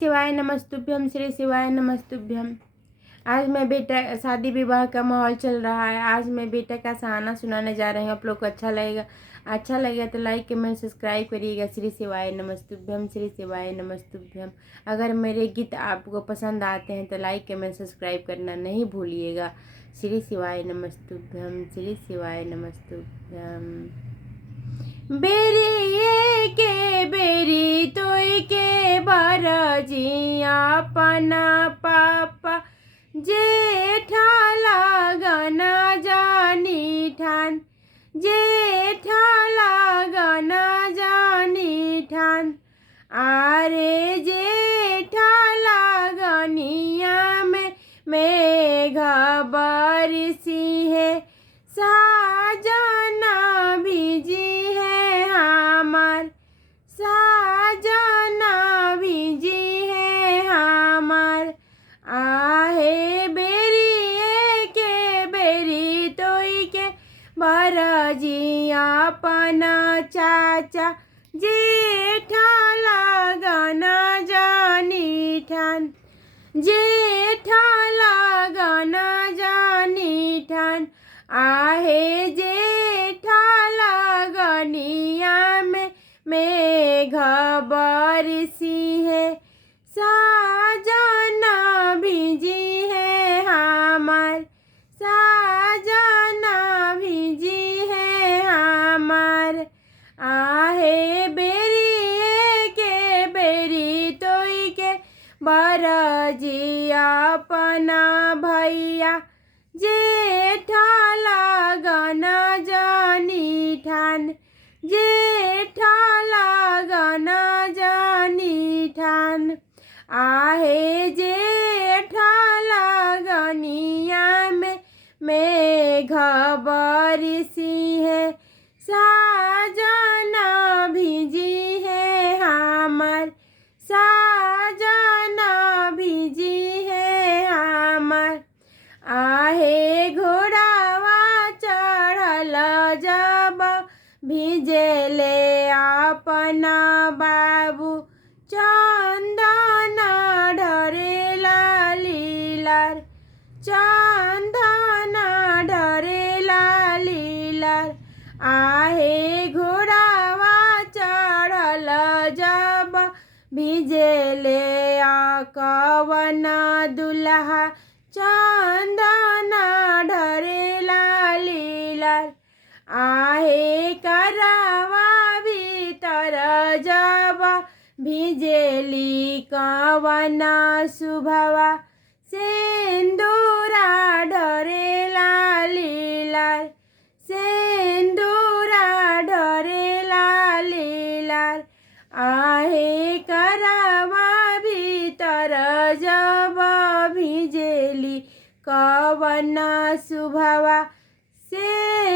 शिवाय नमस्तुभ्यम, श्री शिवाय नमस्तुभ्यम। आज मैं बेटा शादी विवाह का माहौल चल रहा है। आज मैं बेटा का सहाना सुनाने जा रही हूँ। आप लोग को अच्छा लगेगा तो लाइक कमेंट सब्सक्राइब करिएगा। श्री शिवाय नमस्तुभ्यम, श्री शिवाय नमस्तुभ्यम। अगर मेरे गीत आपको पसंद आते हैं तो लाइक कमेंट सब्सक्राइब करना नहीं भूलिएगा। श्री शिवाय नमस्तुभ्यम, श्री शिवाय नमस्तुभ्यम। बेरी के बेरी तोय के बारजिया पना पापा जेठा लागना जानी ठान, जेठा लागना जानी ठान। आरे जेठा लागनिया में मेघ बरसी है, साजना भिजी है हमार, साजना भिजी है हमार। आहे बेरी के बेरी तोई के बरजिया पना चाचा जेठा लागना जानी ठान, जेठा लागना जानी ठान। आहे जेठा लागनिया में मेघ बरसी है, साजना भिजी है हमार, साजना भिजी है हमार। आहे बेरी के बेरी तोई के बरजिया पना भैया जेठा लागना जानी ठान, जेठा लागना जानी ठान। आहे जेठा लागनिया में मेघ बरसी है, साजना भिजी है हमार, साजना भिजी है हमार। आहे घोड़ावा चढ़ल जब भिजेले अपना बाबू, चंदना ढरेला लीलार, चंदना ढरेला लीलार। आहे घोड़ावा चढ़ल जब भिजेले कवना दुल्हा, चंदना ढरेला लीलार। आहे करावा भीतर जब भिजेली कवना शुभवा, सिंदूरा ढरेला लीलार, सिंदूरा ढरेला लीलार। आहे करावा भीतर जब भिजेली कवना शुभवा, से